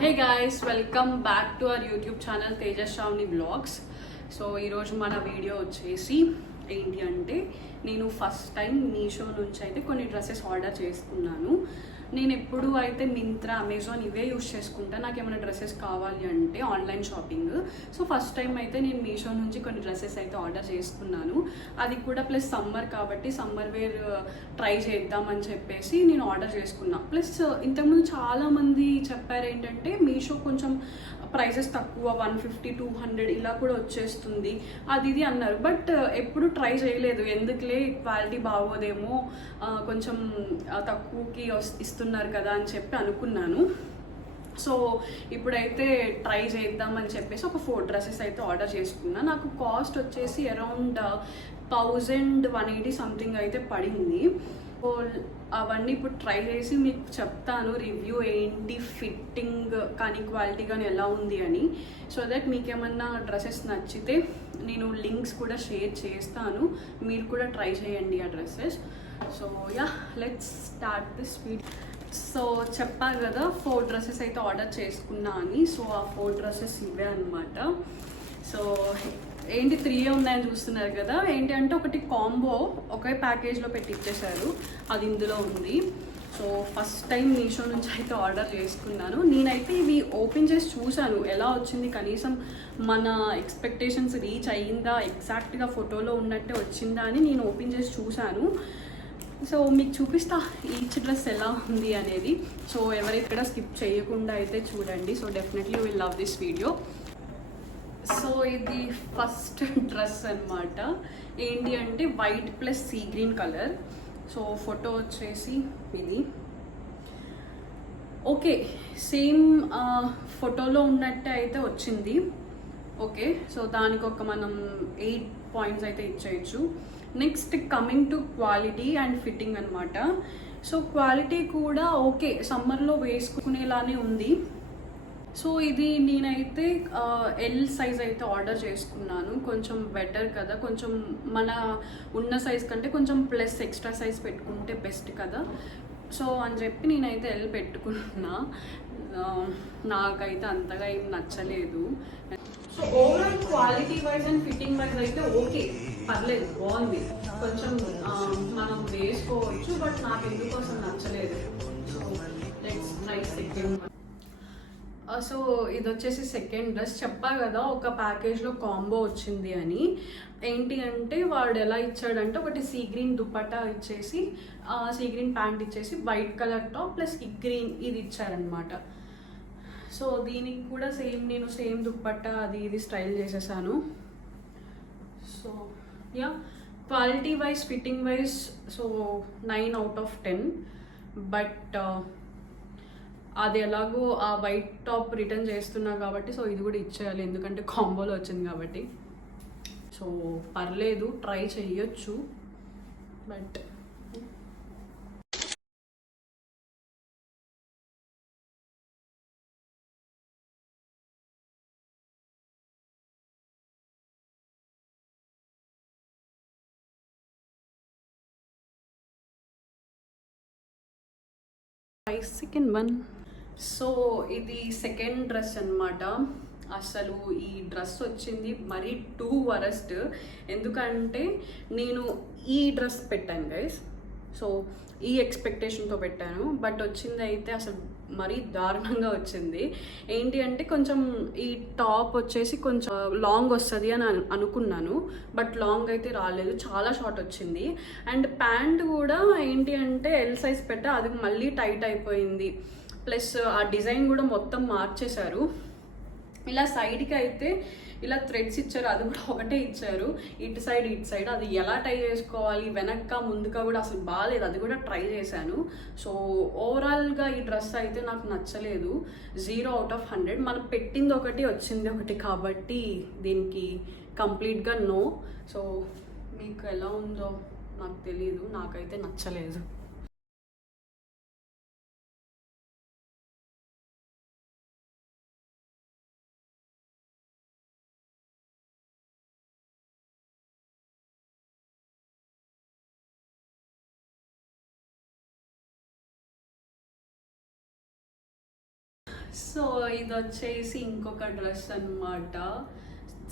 Hey guys, welcome back to our YouTube channel Tejaswami blogs. So ఈరోజు మన video వచ్చేసి ఏంటి అంటే, నేను ఫస్ట్ టైం మీషో నుంచి అయితే కొన్ని డ్రెస్సెస్ ఆర్డర్ చేసుకున్నాను. నేను ఎప్పుడు అయితే మింత్రా, అమెజాన్ ఇవే యూస్ చేసుకుంటా నాకు ఏమైనా డ్రెస్సెస్ కావాలి అంటే online shopping. So first time అయితే నేను మీషో నుంచి కొన్ని డ్రెస్సెస్ అయితే ఆర్డర్ చేసుకున్నాను. అది కూడా ప్లస్ సమ్మర్ కాబట్టి సమ్మర్ వేర్ ట్రై చేద్దామని చెప్పేసి నేను ఆర్డర్ చేసుకున్నా. ప్లస్ ఇంతకుముందు చాలామంది చెప్పారు ఏంటంటే మీషో కొంచెం ప్రైసెస్ తక్కువ, 150-200 ఇలా కూడా వచ్చేస్తుంది అది ఇది అన్నారు. బట్ ఎప్పుడు ట్రై చేయలేదు, ఎందుకులే క్వాలిటీ బాగోదేమో, కొంచెం తక్కువకి ఇస్తున్నారు కదా అని చెప్పి అనుకున్నాను. సో ఇప్పుడైతే ట్రై చేద్దామని చెప్పేసి ఒక 4 డ్రెస్సెస్ అయితే ఆర్డర్ చేసుకున్నా. నాకు కాస్ట్ వచ్చేసి అరౌండ్ 1180 సంథింగ్ అయితే పడింది. సో అవన్నీ ఇప్పుడు ట్రై చేసి మీకు చెప్తాను రివ్యూ ఏంటి, ఫిట్టింగ్ కానీ క్వాలిటీ కానీ ఎలా ఉంది అని. సో దట్ మీకేమన్నా డ్రెస్సెస్ నచ్చితే నేను లింక్స్ కూడా షేర్ చేస్తాను, మీరు కూడా ట్రై చేయండి ఆ dresses. So yeah, let's start this video. So చెప్పా కదా 4 డ్రెస్సెస్ అయితే ఆర్డర్ చేసుకున్నా అని. సో ఆ 4 డ్రెస్సెస్ ఇవే అనమాట. సో ఏంటి 3 ఉన్నాయని చూస్తున్నారు కదా, ఏంటి అంటే ఒకటి కాంబో ఒకే ప్యాకేజ్లో పెట్టి ఇచ్చేసారు, అది ఇందులో ఉంది. సో ఫస్ట్ టైం మీషో నుంచి అయితే ఆర్డర్ చేసుకున్నాను. నేనైతే ఇవి ఓపెన్ చేసి చూశాను ఎలా వచ్చింది, కనీసం మన ఎక్స్పెక్టేషన్స్ రీచ్ అయ్యిందా, ఎగ్జాక్ట్గా ఫోటోలో ఉన్నట్టే వచ్చిందా అని నేను ఓపెన్ చేసి చూశాను. సో మీకు చూపిస్తా ఈచ్ డ్రెస్ ఎలా ఉంది అనేది. సో ఎవరైనా స్కిప్ చేయకుండా అయితే చూడండి. So definitely will love this video. So ఇది ఫస్ట్ డ్రెస్ అనమాట. ఏంటి అంటే white plus sea green colour. So photo వచ్చేసి ఇది ఓకే, సేమ్ ఫోటోలో ఉన్నట్టే అయితే వచ్చింది. ఓకే, సో దానికి ఒక మనం 8 పాయింట్స్ అయితే ఇచ్చేయచ్చు. Next coming to quality and fitting అనమాట. సో క్వాలిటీ కూడా ఓకే, సమ్మర్లో వేసుకునేలానే ఉంది. సో ఇది నేనైతే ఎల్ సైజ్ అయితే ఆర్డర్ చేసుకున్నాను. కొంచెం బెటర్ కదా, కొంచెం మన ఉన్న సైజ్ కంటే కొంచెం ప్లస్ ఎక్స్ట్రా సైజ్ పెట్టుకుంటే బెస్ట్ కదా. సో అని చెప్పి నేనైతే ఎల్ పెట్టుకున్నా. నాకైతే అంతగా ఏం నచ్చలేదు. So overall quality wise and fitting wise అయితే ఓకే, పర్లేదు, బాగుంది, కొంచెం మనం వేసుకోవచ్చు. బట్ నాకు ఎందుకోసం నచ్చలేదు. So let's try second. So ఇది వచ్చేసి సెకండ్ డ్రెస్. చెప్పా కదా ఒక ప్యాకేజ్లో కాంబో వచ్చింది అని. ఏంటి అంటే వాడు ఎలా ఇచ్చాడంటే ఒకటి సీ గ్రీన్ దుపట్టా ఇచ్చేసి, సీ గ్రీన్ ప్యాంట్ ఇచ్చేసి, white colour top plus green ఇది ఇచ్చారనమాట. సో దీనికి కూడా నేను సేమ్ దుపట్టా అది ఇది స్టైల్ చేసేసాను. So yeah, quality wise fitting wise so 9 out of 10. But అది ఎలాగో ఆ వైట్ టాప్ రిటర్న్ చేస్తున్నా కాబట్టి సో ఇది కూడా ఇచ్చేయాలి, ఎందుకంటే కాంబోలో వచ్చింది కాబట్టి. సో పర్లేదు, ట్రై చెయ్యొచ్చు. But second one. సో ఇది సెకండ్ డ్రెస్ అనమాట. అసలు ఈ డ్రెస్ వచ్చింది మరీ టూ వరస్ట్. ఎందుకంటే నేను ఈ డ్రెస్ పెట్టాను గైస్, సో ఈ ఎక్స్పెక్టేషన్తో పెట్టాను. బట్ వచ్చింది అయితే అసలు మరీ దారుణంగా వచ్చింది. ఏంటి అంటే కొంచెం ఈ టాప్ వచ్చేసి కొంచెం లాంగ్ వస్తుంది అని అనుకున్నాను, బట్ లాంగ్ అయితే రాలేదు, చాలా షార్ట్ వచ్చింది. అండ్ ప్యాంట్ కూడా ఏంటి అంటే ఎల్ సైజ్ పెట్టా, అది మళ్ళీ టైట్ అయిపోయింది. ప్లస్ ఆ డిజైన్ కూడా మొత్తం మార్చేశారు. ఇలా సైడ్కి అయితే ఇలా థ్రెడ్స్ ఇచ్చారు, అది కూడా ఒకటే ఇచ్చారు, ఇటు సైడ్. అది ఎలా టై చేసుకోవాలి, వెనక్క ముందుగా కూడా అసలు బాగాలేదు, అది కూడా ట్రై చేశాను. సో ఓవరాల్గా ఈ డ్రెస్ అయితే నాకు నచ్చలేదు. 0 out of 100. మనం పెట్టింది ఒకటి, వచ్చింది ఒకటి కాబట్టి దీనికి కంప్లీట్గా నో. సో మీకు ఎలా ఉందో నాకు తెలీదు, నాకైతే నచ్చలేదు. సో ఇది వచ్చేసి ఇంకొక డ్రెస్ అన్నమాట.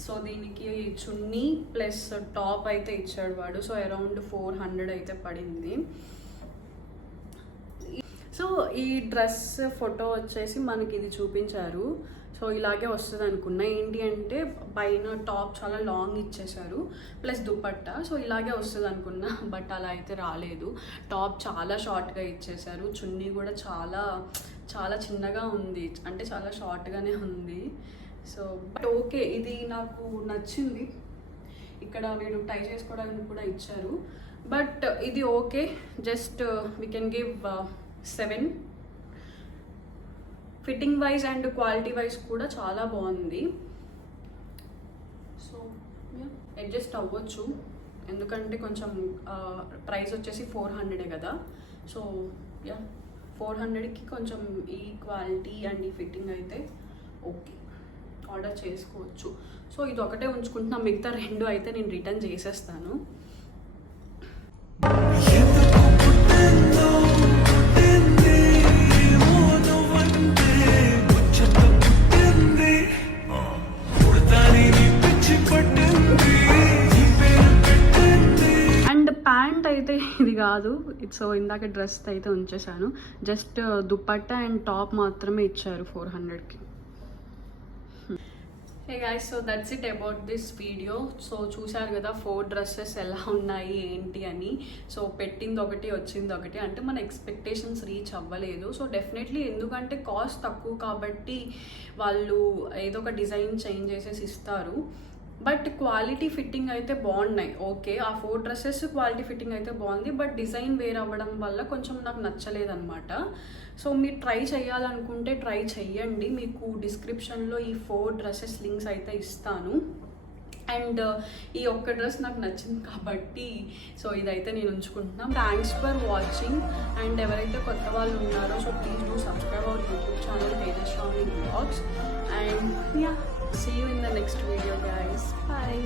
సో దీనికి చున్నీ ప్లస్ టాప్ అయితే ఇచ్చాడు వాడు. సో అరౌండ్ 400 అయితే పడింది. సో ఈ డ్రెస్ ఫోటో వచ్చేసి మనకి ఇది చూపించారు. సో ఇలాగే వస్తుంది అనుకున్నా. ఏంటి అంటే పైన టాప్ చాలా లాంగ్ ఇచ్చేసారు ప్లస్ దుపట్టా. సో ఇలాగే వస్తుంది అనుకున్నా, బట్ అలా అయితే రాలేదు. టాప్ చాలా షార్ట్గా ఇచ్చేసారు, చున్నీ కూడా చాలా చాలా చిన్నగా ఉంది, అంటే చాలా షార్ట్గానే ఉంది. సో బట్ ఓకే, ఇది నాకు నచ్చింది. ఇక్కడ వీడు టై చేసుకోవడానికి కూడా ఇచ్చారు, బట్ ఇది okay. Just we can give 7. Fitting wise and quality wise కూడా చాలా బాగుంది. సో అడ్జస్ట్ అవ్వచ్చు, ఎందుకంటే కొంచెం ప్రైస్ వచ్చేసి 400 కదా. సో 400కి కొంచెం ఈ క్వాలిటీ అండ్ ఈ ఫిట్టింగ్ అయితే ఓకే, ఆర్డర్ చేసుకోవచ్చు. సో ఇది ఒకటే ఉంచుకుంటున్నా, మిగతా 2 అయితే నేను రిటర్న్ చేసేస్తాను. ప్యాంట్ అయితే ఇది కాదు. సో ఇందాక డ్రెస్ అయితే ఉంచేసాను, జస్ట్ దుపట్టా అండ్ టాప్ మాత్రమే ఇచ్చారు 400కి. Hey guys, so that's it about this video. So చూసారు కదా 4 డ్రెస్సెస్ ఎలా ఉన్నాయి ఏంటి అని. సో పెట్టింది ఒకటి వచ్చింది ఒకటి, అంటే మన ఎక్స్పెక్టేషన్స్ రీచ్ అవ్వలేదు. సో డెఫినెట్లీ ఎందుకంటే కాస్ట్ తక్కువ కాబట్టి వాళ్ళు ఏదో ఒక డిజైన్ చేంజ్ చేసేసి ఇస్తారు. బట్ క్వాలిటీ ఫిట్టింగ్ అయితే బాగున్నాయి. ఓకే, ఆ 4 డ్రెస్సెస్ క్వాలిటీ ఫిట్టింగ్ అయితే బాగుంది, బట్ డిజైన్ వేర్ అవ్వడం వల్ల కొంచెం నాకు నచ్చలేదన్నమాట. సో మీరు ట్రై చేయాలనుకుంటే ట్రై చెయ్యండి. మీకు డిస్క్రిప్షన్లో ఈ 4 డ్రెస్సెస్ లింక్స్ అయితే ఇస్తాను. అండ్ ఈ ఒక్క డ్రెస్ నాకు నచ్చింది కాబట్టి సో ఇదైతే నేను ఉంచుకుంటున్నాను. Thanks for watching. అండ్ ఎవరైతే కొత్త వాళ్ళు ఉన్నారో so please do subscribe our YouTube channel Tejaswami vlogs. And yeah, see you in the next video guys. Bye.